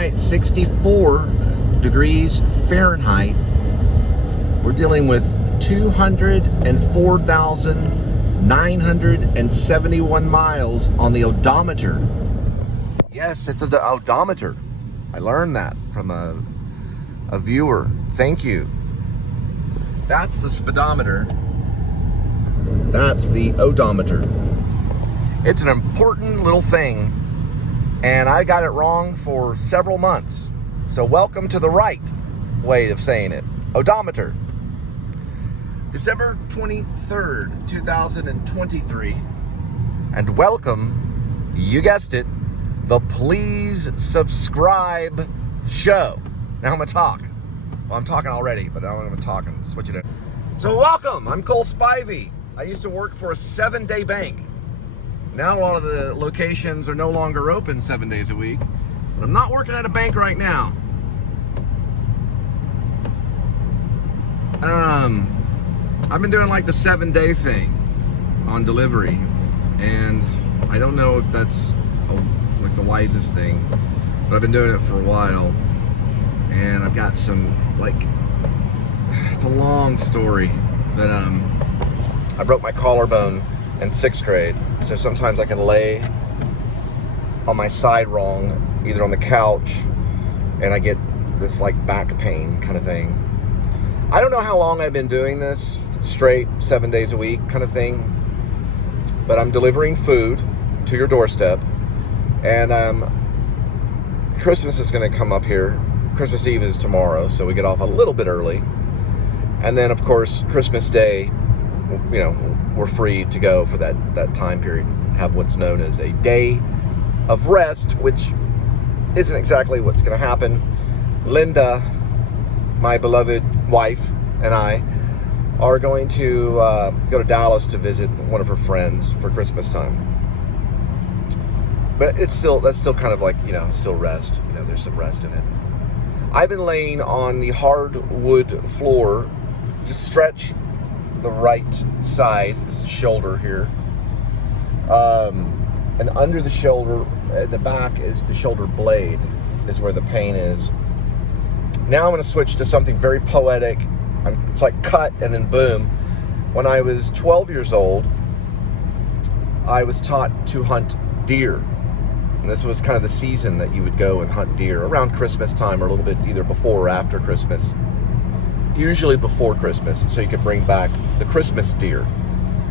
right, 64 degrees Fahrenheit. We're dealing with 204,971 miles on the odometer. Yes, it's the odometer. I learned that from a viewer. Thank you. That's the speedometer. That's the odometer. It's an important little thing, and I got it wrong for several months. So welcome to the right way of saying it. Odometer. December 23rd, 2023. And welcome, you guessed it, the Please Subscribe show. Now I'm going to talk. Well, I'm talking already, but now I'm going to talk and switch it up. So welcome, I'm Cole Spivey. I used to work for a 7-day bank. Now a lot of the locations are no longer open 7 days a week, but I'm not working at a bank right now. I've been doing like the 7-day thing on delivery, and I don't know if that's like the wisest thing, but I've been doing it for a while, and I've got some, like, it's a long story, but I broke my collarbone in 6th grade, so sometimes I can lay on my side wrong, either on the couch, and I get this like back pain kind of thing. I don't know how long I've been doing this, straight 7 days a week kind of thing, but I'm delivering food to your doorstep, and Christmas is going to come up here. Christmas Eve is tomorrow, so we get off a little bit early, and then of course Christmas Day, you know, we're free to go for that time period, have what's known as a day of rest, which isn't exactly what's going to happen. Linda, my beloved wife, and I are going to go to Dallas to visit one of her friends for Christmas time. But that's still kind of like, you know, still rest. You know, there's some rest in it. I've been laying on the hardwood floor to stretch the right side, this shoulder here, and under the shoulder, at the back is the shoulder blade, is where the pain is. Now I'm going to switch to something very poetic. It's like cut and then boom. When I was 12 years old, I was taught to hunt deer. And this was kind of the season that you would go and hunt deer around Christmas time, or a little bit either before or after Christmas. Usually before Christmas, so you could bring back the Christmas deer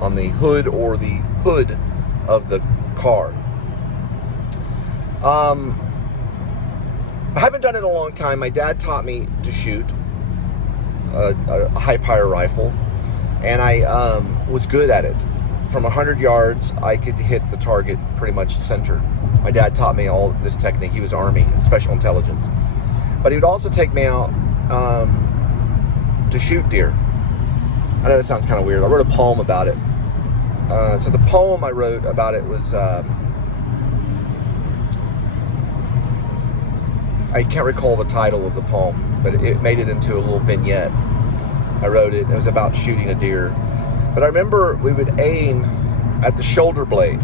on the hood or the hood of the car. I haven't done it in a long time. My dad taught me to shoot a high-power rifle, and I was good at it. From 100 yards, I could hit the target pretty much center. My dad taught me all this technique. He was Army, Special Intelligence. But he would also take me out to shoot deer. I know that sounds kind of weird. I wrote a poem about it. So the poem I wrote about it was, I can't recall the title of the poem, but it made it into a little vignette. I wrote it. It was about shooting a deer. But I remember we would aim at the shoulder blade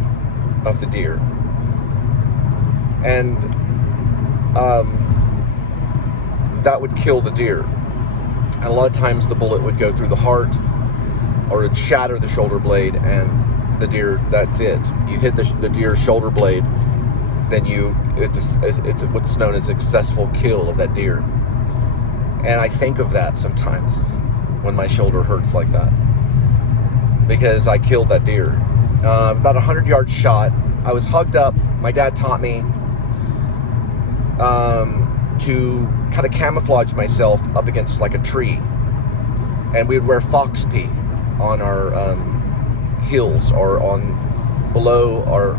of the deer. And that would kill the deer. And a lot of times the bullet would go through the heart, or it'd shatter the shoulder blade, and the deer, that's it. You hit the deer's shoulder blade, then it's what's known as a successful kill of that deer. And I think of that sometimes when my shoulder hurts like that, because I killed that deer. About 100-yard shot. I was hugged up. My dad taught me to kind of camouflage myself up against like a tree, and we'd wear fox pee on our heels, or on below our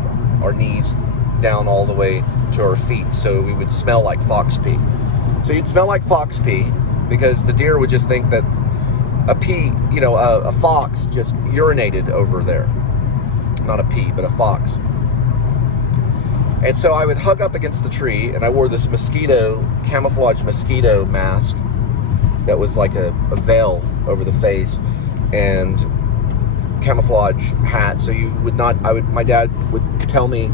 knees down all the way to our feet, so we would smell like fox pee. So you'd smell like fox pee because the deer would just think that a fox just urinated over there. Not a pea, but a fox. And so I would hug up against the tree, and I wore this camouflage mosquito mask that was like a veil over the face, and camouflage hat, so you would not, my dad would tell me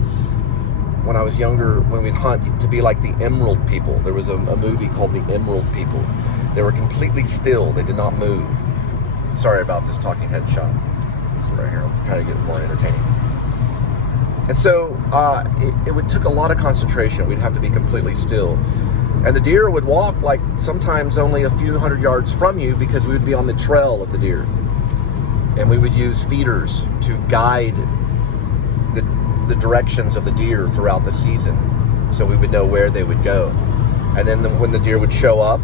when I was younger, when we'd hunt, to be like the Emerald People. There was a movie called The Emerald People. They were completely still. They did not move. Sorry about this talking head shot. This is right here. I'll kind of get more entertaining. And so it took a lot of concentration. We'd have to be completely still. And the deer would walk like sometimes only a few hundred yards from you, because we would be on the trail of the deer. And we would use feeders to guide the directions of the deer throughout the season, so we would know where they would go. And then when the deer would show up,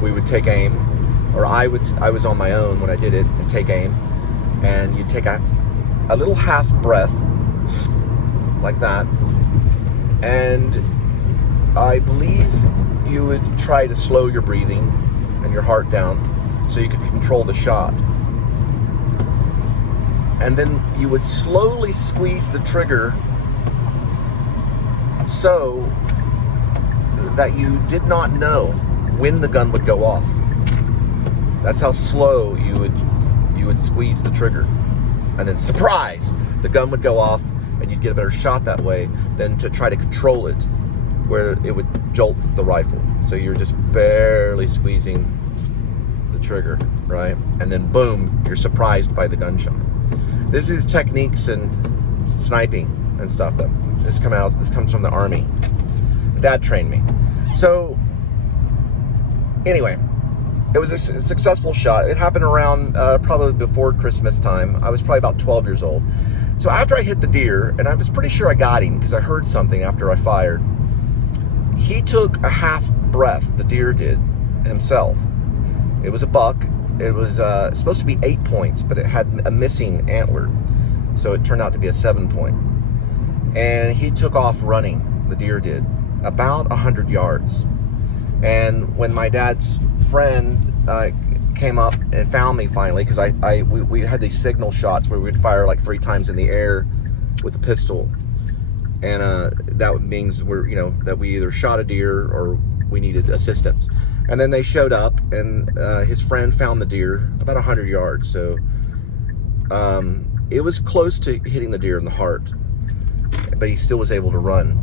we would take aim, or I was on my own when I did it, and take aim, and you'd take a little half breath like that, and I believe you would try to slow your breathing and your heart down so you could control the shot. And then you would slowly squeeze the trigger so that you did not know when the gun would go off. That's how slow you would squeeze the trigger. And then, surprise, the gun would go off, and you'd get a better shot that way than to try to control it, where it would jolt the rifle. So you're just barely squeezing the trigger, right? And then boom, you're surprised by the gunshot. This is techniques and sniping and stuff that this comes from the Army. Dad trained me. So anyway, it was a successful shot. It happened around probably before Christmas time. I was probably about 12 years old. So after I hit the deer, and I was pretty sure I got him because I heard something after I fired, he took a half breath, the deer did, himself. It was a buck. It was supposed to be 8 points, but it had a missing antler. So it turned out to be a 7 point. And he took off running, the deer did, about 100 yards. And when my dad's friend came up and found me finally, because we had these signal shots where we'd fire like 3 times in the air with a pistol. And that means that we either shot a deer or we needed assistance. And then they showed up, and his friend found the deer about 100 yards. So it was close to hitting the deer in the heart, but he still was able to run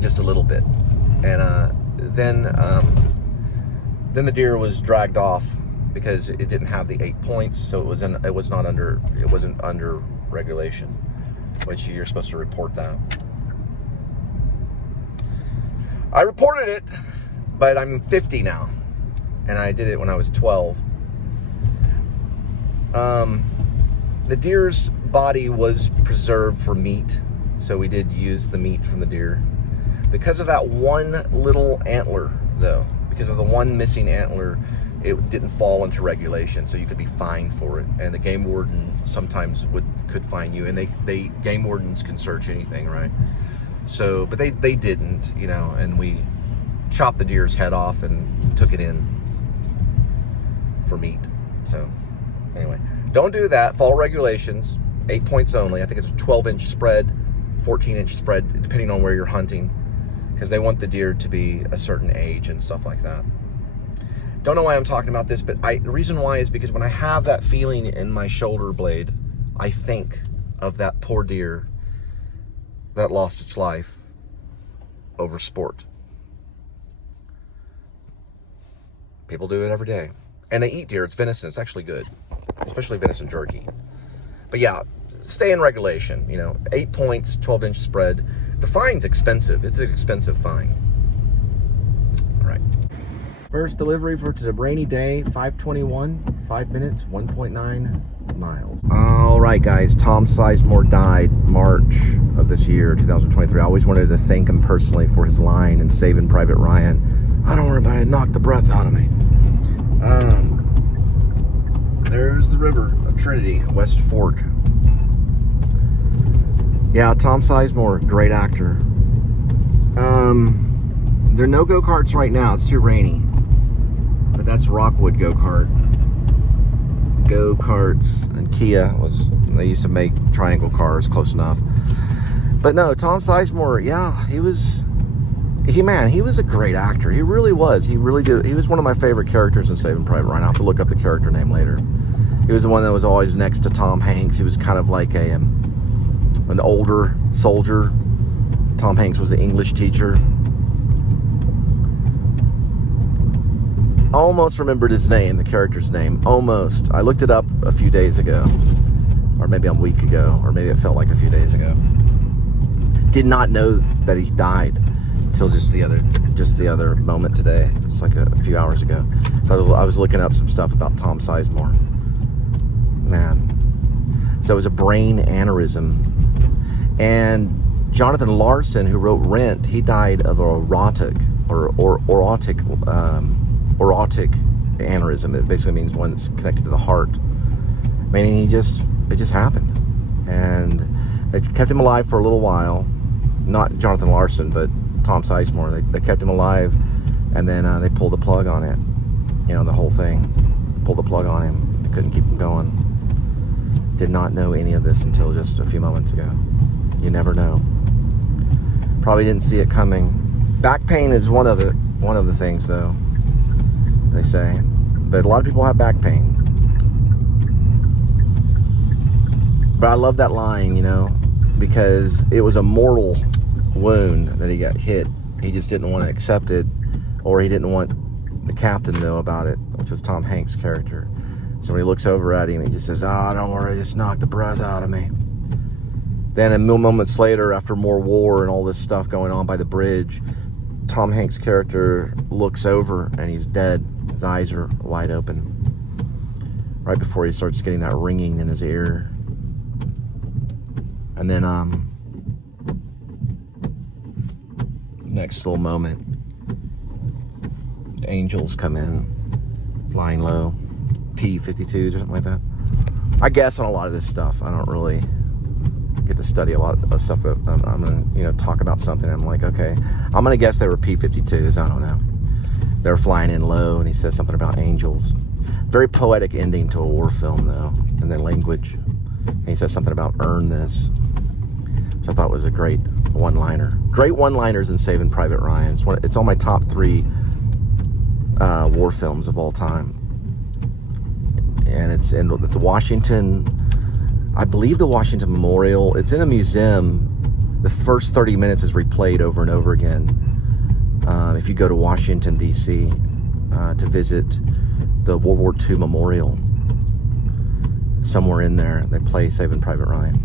just a little bit. And then the deer was dragged off because it didn't have the 8 points, so it wasn't under regulation, which you're supposed to report that. I reported it, but I'm 50 now, and I did it when I was 12. The deer's body was preserved for meat, so we did use the meat from the deer. Because of that one little antler, though, because of the one missing antler, it didn't fall into regulation, so you could be fined for it. And the game warden sometimes could fine you, and they game wardens can search anything, right? So, but they didn't, and we chopped the deer's head off and took it in for meat. So anyway, don't do that. Follow regulations. 8 points only. I think it's a 12-inch spread, 14-inch spread, depending on where you're hunting, because they want the deer to be a certain age and stuff like that. Don't know why I'm talking about this, but the reason why is because when I have that feeling in my shoulder blade, I think of that poor deer that lost its life over sport. People do it every day. And they eat deer. It's venison. It's actually good, especially venison jerky. But yeah, stay in regulation. 8 points, 12-inch spread. The fine's expensive. It's an expensive fine. All right. First delivery for it's a rainy day, 5:21, 5 minutes, 1.9 miles. All right, guys. Tom Sizemore died March of this year, 2023. I always wanted to thank him personally for his line in Saving Private Ryan. I don't worry about it. Knocked the breath out of me. There's the river of Trinity, West Fork. Yeah, Tom Sizemore, great actor. There are no go-karts right now. It's too rainy. But that's Rockwood go-kart. Go-karts and Kia they used to make triangle cars close enough. But no, Tom Sizemore, yeah, he was a great actor. He really was. He really did. He was one of my favorite characters in Saving Private Ryan. I'll have to look up the character name later. He was the one that was always next to Tom Hanks. He was kind of like an older soldier Tom Hanks was an English teacher. Almost remembered his name, the character's name. Almost. I looked it up a few days ago. Or maybe a week ago. Or maybe it felt like a few days ago. Did not know that he died until just the other moment today. It's like a few hours ago. So I was looking up some stuff about Tom Sizemore. Man. So it was a brain aneurysm. And Jonathan Larson, who wrote Rent, he died of aortic aneurysm. It basically means one that's connected to the heart. Meaning it just happened. And it kept him alive for a little while. Not Jonathan Larson, but Tom Sizemore. They kept him alive, and then they pulled the plug on it. You know, the whole thing. Pulled the plug on him. They couldn't keep him going. Did not know any of this until just a few moments ago. You never know. Probably didn't see it coming. Back pain is one of the things, though, they say. But a lot of people have back pain. But I love that line, you know, because it was a mortal wound that he got hit. He just didn't want to accept it, or he didn't want the captain to know about it, which was Tom Hanks' character. So when he looks over at him, he just says, "Oh, don't worry, just knocked the breath out of me." Then a few moments later, after more war and all this stuff going on by the bridge, Tom Hanks' character looks over and he's dead. His eyes are wide open. Right before he starts getting that ringing in his ear. And then, next little moment, angels come in, flying low, P-52s or something like that. I guess on a lot of this stuff, I don't really get to study a lot of stuff, but I'm gonna, you know, talk about something. And I'm like, okay, I'm gonna guess they were P-52s. I don't know. They're flying in low, and he says something about angels. Very poetic ending to a war film, though, and then language. And he says something about earn this, which I thought was a great one-liner. Great one-liners in Saving Private Ryan. It's on my top 3 war films of all time. And it's in the Washington, I believe the Washington Memorial. It's in a museum. The first 30 minutes is replayed over and over again. If you go to Washington, D.C. To visit the World War II Memorial, somewhere in there, they play Saving Private Ryan.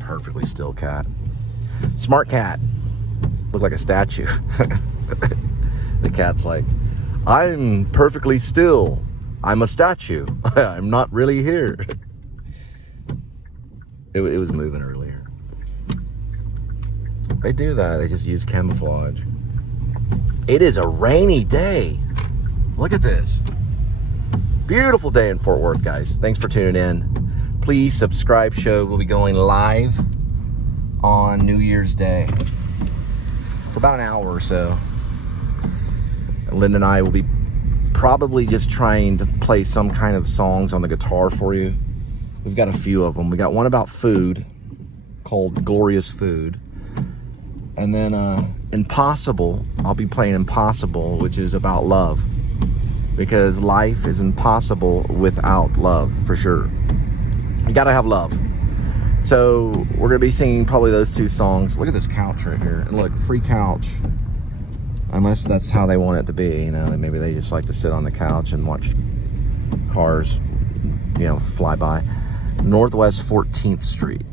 Perfectly still cat. Smart cat. Looked like a statue. The cat's like, I'm perfectly still. I'm a statue. I'm not really here. It was moving earlier. They do that. They just use camouflage. It is a rainy day. Look at this. Beautiful day in Fort Worth, guys. Thanks for tuning in. Please subscribe. Show will be going live on New Year's Day for about an hour or so. Linda and I will be probably just trying to play some kind of songs on the guitar for you. We've got a few of them. We got one about food called Glorious Food. And then Impossible, I'll be playing Impossible, which is about love. Because life is impossible without love, for sure. You gotta have love. So we're gonna be singing probably those 2 songs. Look at this couch right here. And look, free couch. Unless that's how they want it to be, you know. Maybe they just like to sit on the couch and watch cars, you know, fly by. Northwest 14th Street.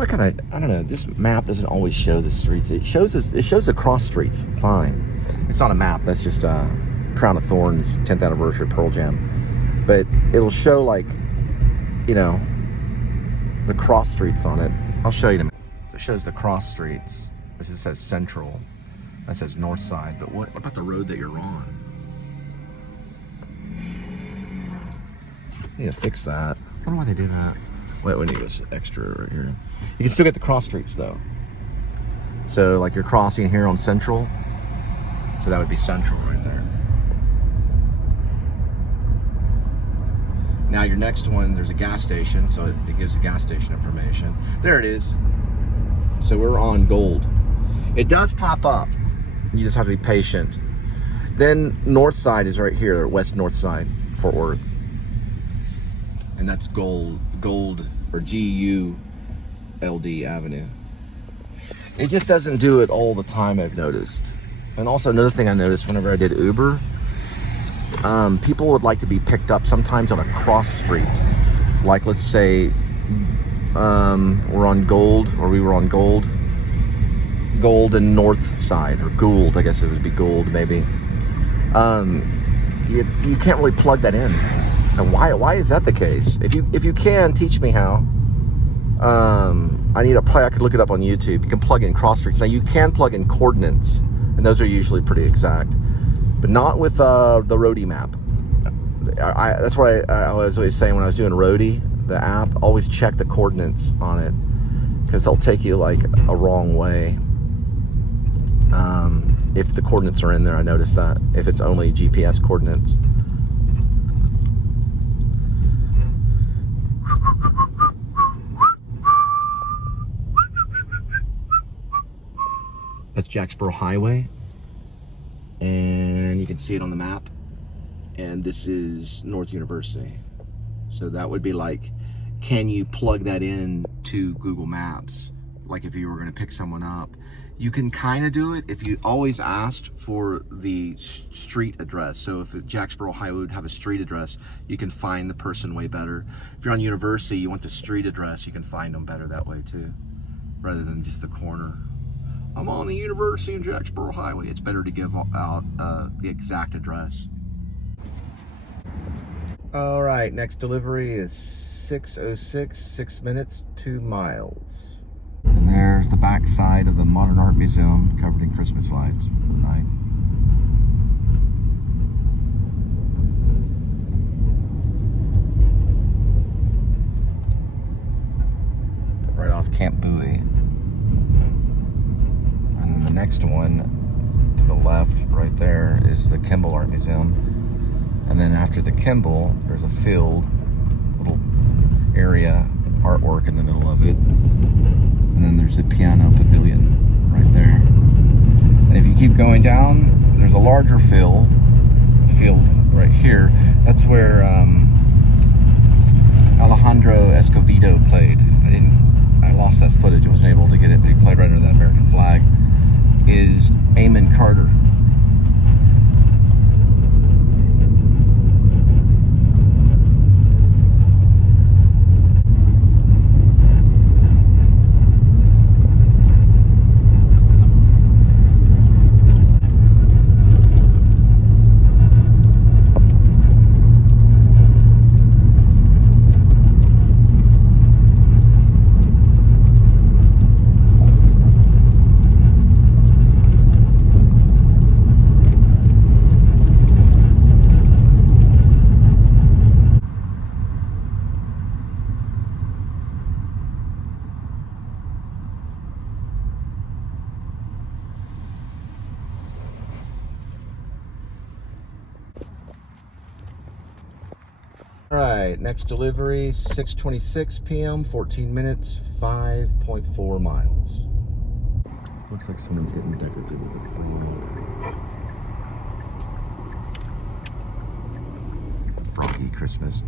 I don't know, this map doesn't always show the streets. It shows the cross streets fine. It's not a map, that's just Crown of Thorns 10th anniversary Pearl Jam. But it'll show, like, you know, the cross streets on it. I'll show you in a minute. So it shows the cross streets. This just says Central. That says North Side. But what about the road that you're on? I need to fix that. I wonder why they do that. Wait, we need this extra right here. You can still get the cross streets though. So like you're crossing here on Central. So that would be Central right there. Now your next one, there's a gas station, so it gives the gas station information. There it is. So we're on Gold. It does pop up. You just have to be patient. Then north side is right here, west north side, Fort Worth. And that's Gold or G-U-L-D Avenue. It just doesn't do it all the time, I've noticed. And also another thing I noticed whenever I did Uber, people would like to be picked up sometimes on a cross street. Like let's say we're on Gold, or we were on Gold and north side, or Gould, I guess it would be Gould maybe. You can't really plug that in. And why is that the case? If you can, teach me how. I could look it up on YouTube. You can plug in cross streets. Now you can plug in coordinates, and those are usually pretty exact, but not with the roadie map. That's what I was always saying when I was doing roadie, the app, always check the coordinates on it, because they'll take you like a wrong way. If the coordinates are in there, I noticed that. If it's only GPS coordinates. That's Jacksboro Highway, and you can see it on the map. And this is North University. So that would be like, can you plug that in to Google Maps? Like if you were going to pick someone up, you can kind of do it if you always asked for the street address. So if Jacksboro Highway would have a street address, you can find the person way better. If you're on University, you want the street address, you can find them better that way too, rather than just the corner. I'm on the University in Jacksboro Highway. It's better to give out the exact address. All right, next delivery is 6:06, 6 minutes, 2 miles. And there's the back side of the Modern Art Museum, covered in Christmas lights for the night. Right off Camp Bowie. And then the next one to the left, right there, is the Kimball Art Museum. And then after the Kimball, there's a field, little area, artwork in the middle of it. And then there's a piano pavilion right there. And if you keep going down, there's a larger field right here. That's where Alejandro Escovedo played. I lost that footage. I wasn't able to get it, but he played right under that American flag. Is Amon Carter. All right, next delivery, 6:26 p.m., 14 minutes, 5.4 miles. Looks like someone's getting decorative with a frog. Froggy Christmas.